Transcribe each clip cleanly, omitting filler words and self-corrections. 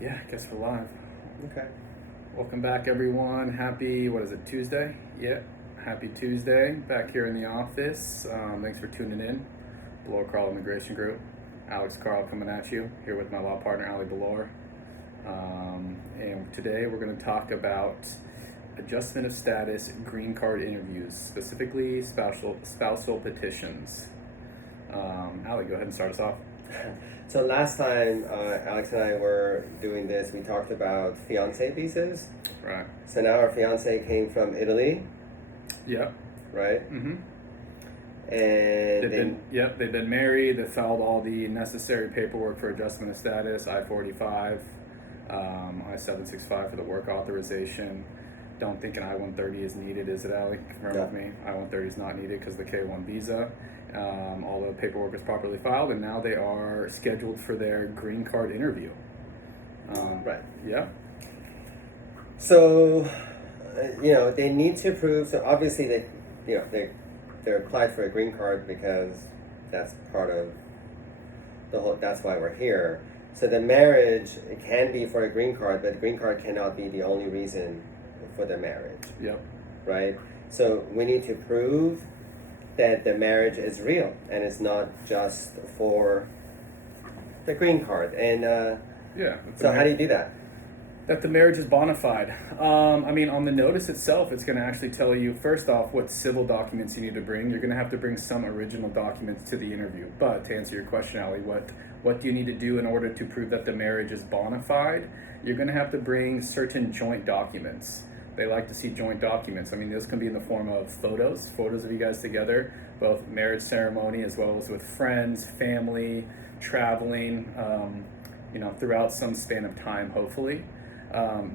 Yeah, I guess we're live. Okay. Welcome back, everyone. Happy, what is it, Tuesday? Yeah, happy Tuesday. Back here in the office. Thanks for tuning in. Belor Carl Immigration Group. Alex Carl coming at you, here with my law partner, Ali Belor. And today we're going to talk about adjustment of status green card interviews, specifically spousal petitions. Ali, go ahead and start us off. So last time Alex and I were doing this, we talked about fiancé visas. Right. So now our fiancé came from Italy, Yep. right? Mm-hmm. And They've been married. They filed all the necessary paperwork for adjustment of status, I-45, I-765 for the work authorization. Don't think an I-130 is needed, is it, Ali? Confirm No. with me. I-130 is not needed because of the K-1 visa. All the paperwork is properly filed, and now they are scheduled for their green card interview. right. Yeah. So, they need to prove. So obviously, they're applied for a green card because that's part of the whole. That's why we're here. So the marriage can be for a green card, but the green card cannot be the only reason for the marriage. Yep. Right? So we need to prove that the marriage is real and it's not just for the green card. And Yeah. so how do you do that? That the marriage is bona fide. On the notice itself, it's going to actually tell you, first off, what civil documents you need to bring. You're going to have to bring some original documents to the interview. But to answer your question, Ali, what do you need to do in order to prove that the marriage is bona fide? You're going to have to bring certain joint documents. They like to see joint documents. This can be in the form of photos of you guys together, both marriage ceremony as well as with friends, family, traveling, throughout some span of time, hopefully.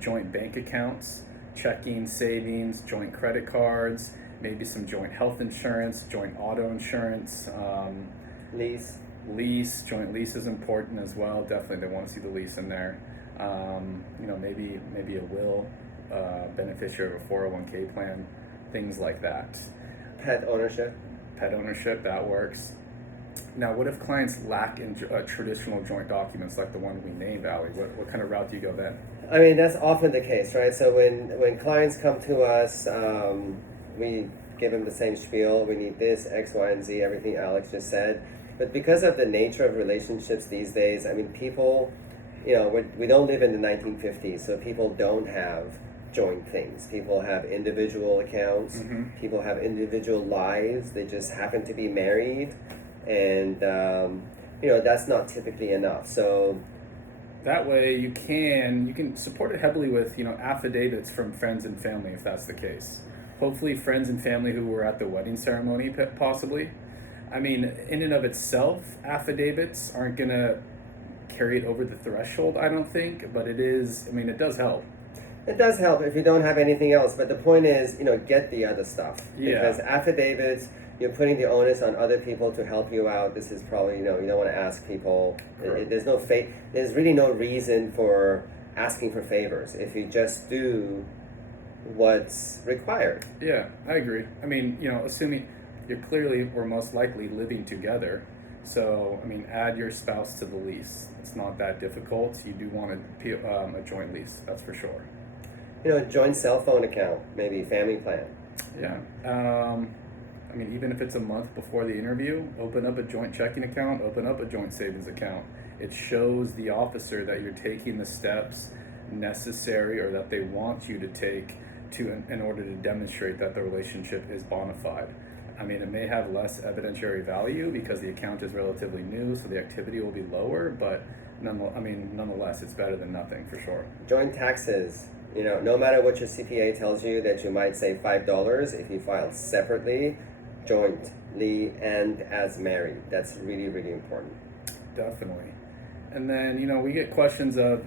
Joint bank accounts, checking, savings, joint credit cards, maybe some joint health insurance, joint auto insurance, Lease. Joint lease is important as well. Definitely, they want to see the lease in there. Maybe a will, beneficiary of a 401k plan, things like that. Pet ownership. That works. Now, what if clients lack in traditional joint documents like the one we named, Ali? What kind of route do you go then? That's often the case, right? So when clients come to us, we give them the same spiel. We need this, X, Y, and Z, everything Alex just said. But because of the nature of relationships these days, people, we don't live in the 1950s, so people don't have joint things. People have individual accounts. Mm-hmm. People have individual lives. They just happen to be married. And, that's not typically enough. So that way you can support it heavily with, affidavits from friends and family if that's the case. Hopefully friends and family who were at the wedding ceremony, possibly. In and of itself, affidavits aren't going to carry it over the threshold, I don't think, but it does help. it does help if you don't have anything else. But the point is, get the other stuff. Yeah. Because affidavits, you're putting the onus on other people to help you out. This is probably, you don't want to ask people. There's really no reason for asking for favors if you just do what's required. Yeah, I agree. Assuming you're clearly or most likely living together. So, add your spouse to the lease. It's not that difficult. You do want a joint lease, that's for sure. A joint cell phone account, maybe family plan. Yeah. Even if it's a month before the interview, open up a joint checking account, open up a joint savings account. It shows the officer that you're taking the steps necessary or that they want you to take in order to demonstrate that the relationship is bona fide. It may have less evidentiary value because the account is relatively new, so the activity will be lower, but nonetheless, it's better than nothing for sure. Joint taxes. No matter what your CPA tells you that you might save $5 if you file separately, jointly, and as married. That's really, really important. Definitely. And then, we get questions of,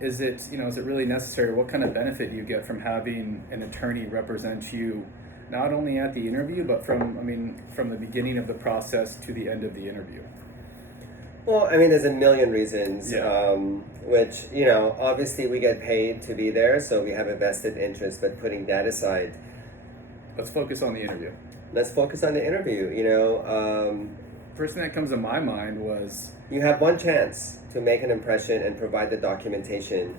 is it really necessary? What kind of benefit do you get from having an attorney represent you, not only at the interview, but from the beginning of the process to the end of the interview? Well, there's a million reasons, Yeah. Which, obviously we get paid to be there, so we have a vested interest, but putting that aside. Let's focus on the interview. Let's focus on the interview. person that comes to my mind was, You have one chance to make an impression and provide the documentation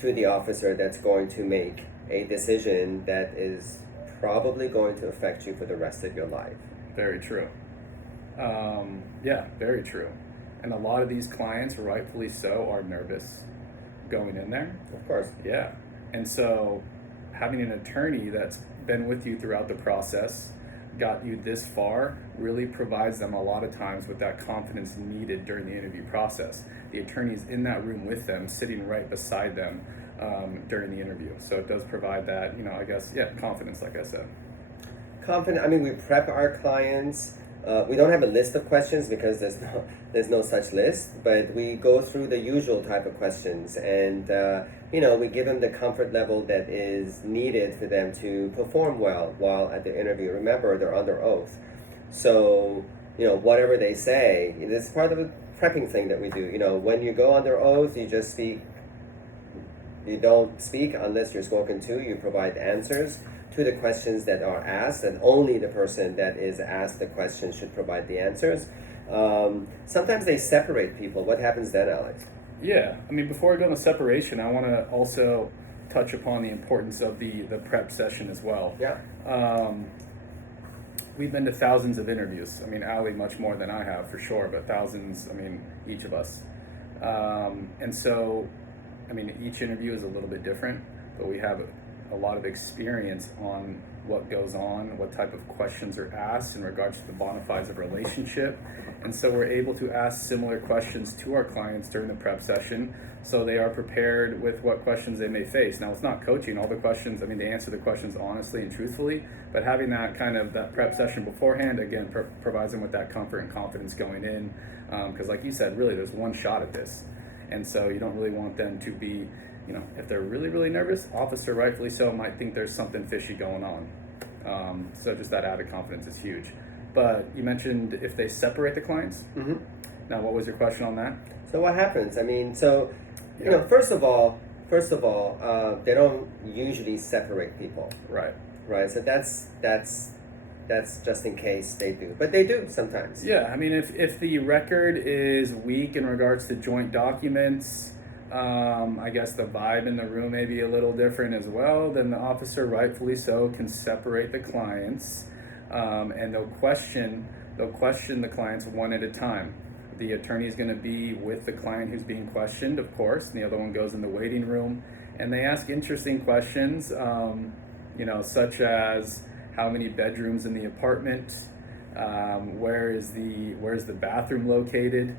to the officer that's going to make a decision that is probably going to affect you for the rest of your life. very true. Yeah, very true. And a lot of these clients, rightfully so, are nervous going in there. Of course. Yeah. And so having an attorney that's been with you throughout the process, got you this far, really provides them a lot of times with that confidence needed during the interview process. The attorney's in that room with them, sitting right beside them during the interview. So it does provide that, I guess, confidence, like I said. Confident. I mean, we prep our clients. We don't have a list of questions because there's no such list, but we go through the usual type of questions, and we give them the comfort level that is needed for them to perform well while at the interview. Remember, they're under oath, so whatever they say, this is part of the prepping thing that we do. When you go under oath, you just speak. You don't speak unless you're spoken to. You provide answers to the questions that are asked, and only the person that is asked the question should provide the answers. Sometimes they separate people. What happens then, Alex? Yeah, I mean, before I go into separation, I want to also touch upon the importance of the prep session as well. Yeah. We've been to thousands of interviews. I mean, Ali much more than I have for sure, but thousands, each of us. And so, each interview is a little bit different, but we have a lot of experience on what goes on, what type of questions are asked in regards to the bona fides of relationship. And so we're able to ask similar questions to our clients during the prep session, so they are prepared with what questions they may face. Now, it's not coaching all the questions. They answer the questions honestly and truthfully, but having that prep session beforehand, again, provides them with that comfort and confidence going in. Because like you said, really, there's one shot at this. And so you don't really want them to be, if they're really, really nervous, officer, rightfully so, might think there's something fishy going on. So just that added confidence is huge. But you mentioned if they separate the clients. Mm-hmm. Now, what was your question on that? So what happens? First of all, they don't usually separate people. Right. Right. So that's just in case they do, but they do sometimes. Yeah, if the record is weak in regards to joint documents, I guess the vibe in the room may be a little different as well, then the officer, rightfully so, can separate the clients, and they'll question the clients one at a time. The attorney is going to be with the client who's being questioned, of course, and the other one goes in the waiting room, and they ask interesting questions, such as how many bedrooms in the apartment, where's the bathroom located,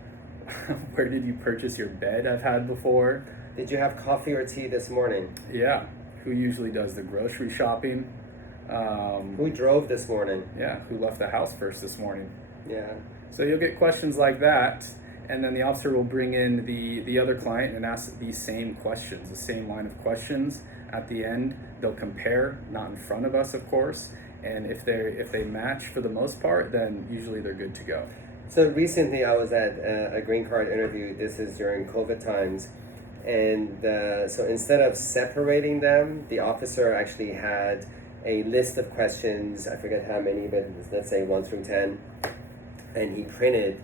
where did you purchase your bed? I've had before. Did you have coffee or tea this morning? Yeah. Who usually does the grocery shopping? Who drove this morning? Yeah. Who left the house first this morning? Yeah. So you'll get questions like that, and then the officer will bring in the other client and ask these same questions, the same line of questions. At the end, they'll compare, not in front of us, of course, and if they match for the most part, then usually they're good to go. So recently I was at a green card interview. This is during COVID times. And so instead of separating them, the officer actually had a list of questions. I forget how many, but let's say 1 through 10. And he printed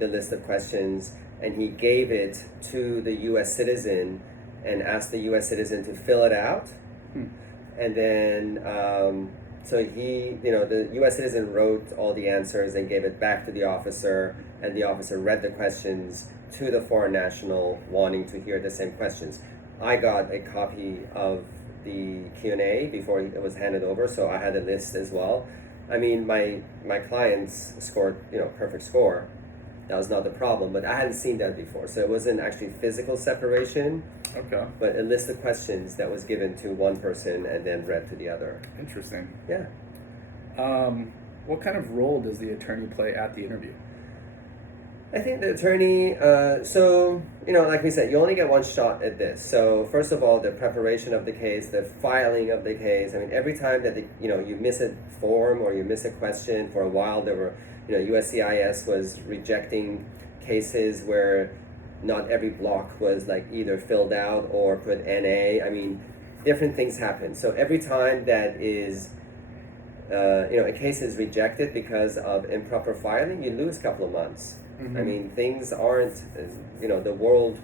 the list of questions and he gave it to the U.S. citizen and asked the U.S. citizen to fill it out. And then so the U.S. citizen wrote all the answers and gave it back to the officer, and the officer read the questions to the foreign national wanting to hear the same questions. I got a copy of the Q&A before it was handed over, so I had a list as well. My clients scored, perfect score. That was not the problem, but I hadn't seen that before. So it wasn't actually physical separation, Okay. but a list of questions that was given to one person and then read to the other. Interesting. Yeah. What kind of role does the attorney play at the interview? I think the attorney, like we said, you only get one shot at this. So first of all, the preparation of the case, the filing of the case. Every time that you miss a form or you miss a question, for a while there were, USCIS was rejecting cases where not every block was either filled out or put NA. Different things happen. So every time that is a case is rejected because of improper filing, you lose a couple of months. Mhm. I mean, things aren't, the world,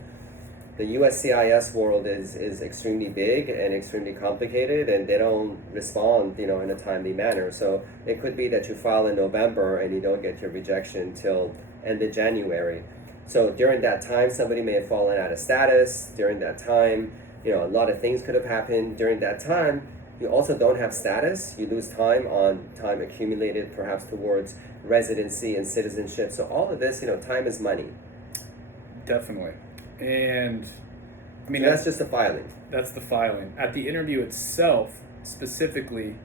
the USCIS world is extremely big and extremely complicated, and they don't respond, in a timely manner. So it could be that you file in November and you don't get your rejection till end of January. So during that time, somebody may have fallen out of status. During that time, a lot of things could have happened. During that time, you also don't have status. You lose time accumulated perhaps towards residency and citizenship. So all of this, time is money. Definitely. And I mean, So that's just the filing. That's the filing. At the interview itself, specifically,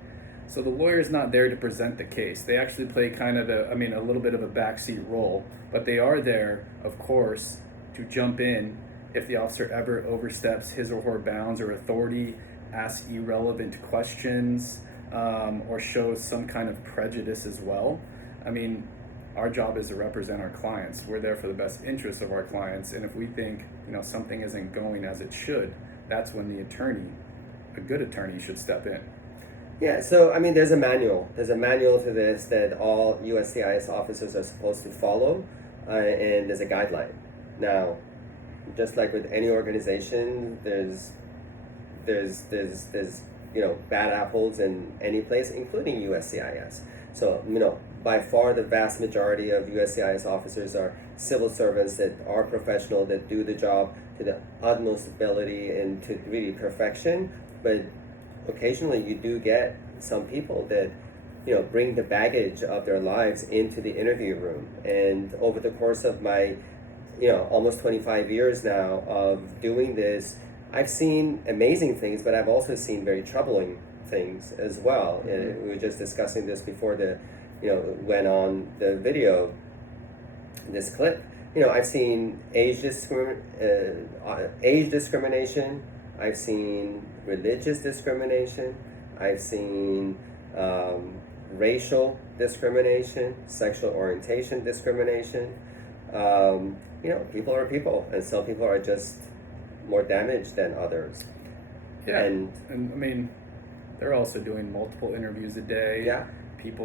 so the lawyer is not there to present the case. They actually play kind of a little bit of a backseat role, but they are there, of course, to jump in if the officer ever oversteps his or her bounds or authority, asks irrelevant questions, or shows some kind of prejudice as well. I mean, our job is to represent our clients. We're there for the best interest of our clients, and if we think something isn't going as it should, that's when the attorney, a good attorney, should step in. Yeah, so there's a manual. There's a manual to this that all USCIS officers are supposed to follow, and there's a guideline. Now, just like with any organization, there's bad apples in any place, including USCIS. So by far the vast majority of USCIS officers are civil servants that are professional, that do the job to the utmost ability and to really perfection. But occasionally you do get some people that bring the baggage of their lives into the interview room. And over the course of my almost 25 years now of doing this, I've seen amazing things, but I've also seen very troubling things as well. Mm-hmm. We were just discussing this before went on the video, this clip. I've seen age discrimination. I've seen religious discrimination. I've seen racial discrimination, sexual orientation discrimination. People are people, and some people are just more damaged than others. Yeah, and I mean, they're also doing multiple interviews a day. Yeah.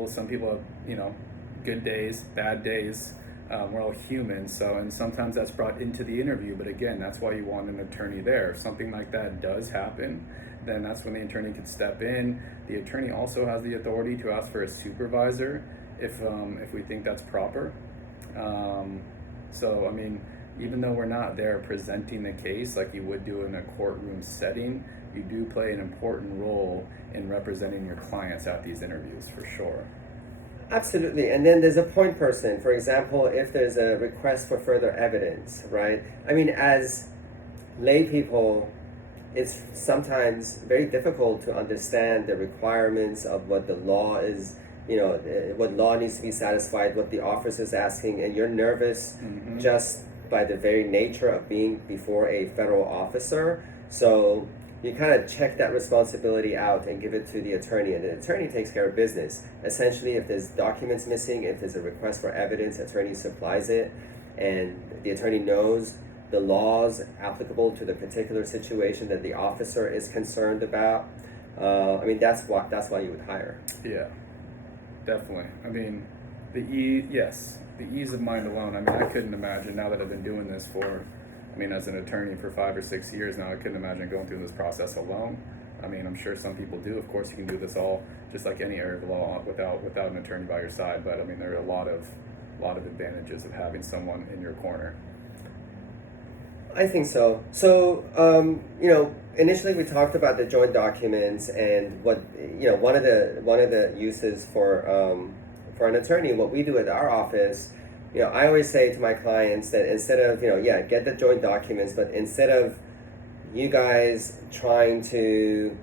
Some people have, good days, bad days. We're all human, and sometimes that's brought into the interview. But again, that's why you want an attorney there. If something like that does happen, then that's when the attorney can step in. The attorney also has the authority to ask for a supervisor if we think that's proper. So I mean, even though we're not there presenting the case like you would do in a courtroom setting, you do play an important role in representing your clients at these interviews, for sure. Absolutely. And then there's a point person. For example, if there's a request for further evidence, right? As lay people, it's sometimes very difficult to understand the requirements of what the law is, what law needs to be satisfied, what the officer is asking, and you're nervous Mm-hmm. just by the very nature of being before a federal officer. So you kind of check that responsibility out and give it to the attorney, and the attorney takes care of business. Essentially, if there's documents missing, if there's a request for evidence, attorney supplies it, and the attorney knows the laws applicable to the particular situation that the officer is concerned about. That's why you would hire. Yeah, definitely. The ease of mind alone. I couldn't imagine, now that I've been doing this as an attorney for 5 or 6 years now, I couldn't imagine going through this process alone. I'm sure some people do. Of course, you can do this all just like any area of law without an attorney by your side. But there are a lot of advantages of having someone in your corner. I think so. So, initially we talked about the joint documents and what one of the uses for an attorney. What we do at our office, I always say to my clients that instead of get the joint documents, but instead of you guys trying to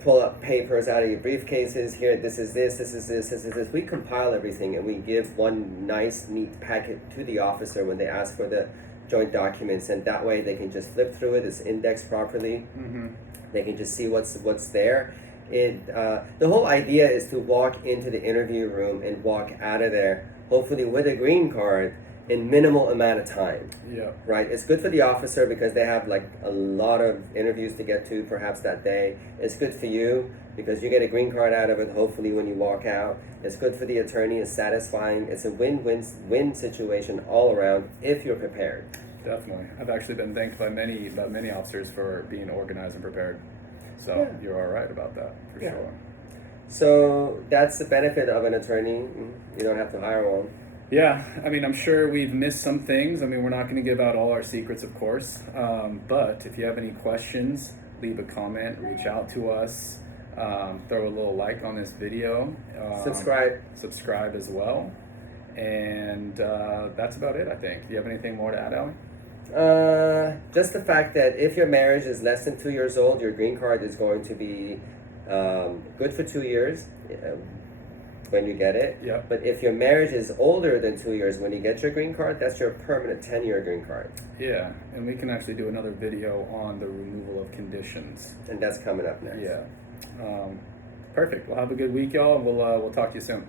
pull up papers out of your briefcases, here this is this, we compile everything and we give one nice neat packet to the officer when they ask for the joint documents, and that way they can just flip through it. It's indexed properly. Mm-hmm. They can just see what's there. The whole idea is to walk into the interview room and walk out of there hopefully with a green card in minimal amount of time. Yeah. Right, it's good for the officer because they have like a lot of interviews to get to perhaps that day. It's good for you because you get a green card out of it hopefully when you walk out. It's good for the attorney, it's satisfying. It's a win-win situation all around if you're prepared. Definitely. I've actually been thanked by many officers for being organized and prepared. So Yeah. you're all right about that, for Yeah. sure. So that's the benefit of an attorney. You don't have to hire one. Yeah, I mean, I'm sure we've missed some things. I mean, we're not going to give out all our secrets, of course. But if you have any questions, leave a comment, reach out to us, throw a little like on this video. Subscribe as well. And that's about it, I think. Do you have anything more to add, Ali? Just the fact that if your marriage is less than 2 years old, your green card is going to be good for 2 years when you get it. Yeah. But if your marriage is older than 2 years when you get your green card, that's your permanent 10-year green card. Yeah, and we can actually do another video on the removal of conditions. And that's coming up next. Yeah. Perfect. Well, have a good week, y'all. We'll talk to you soon.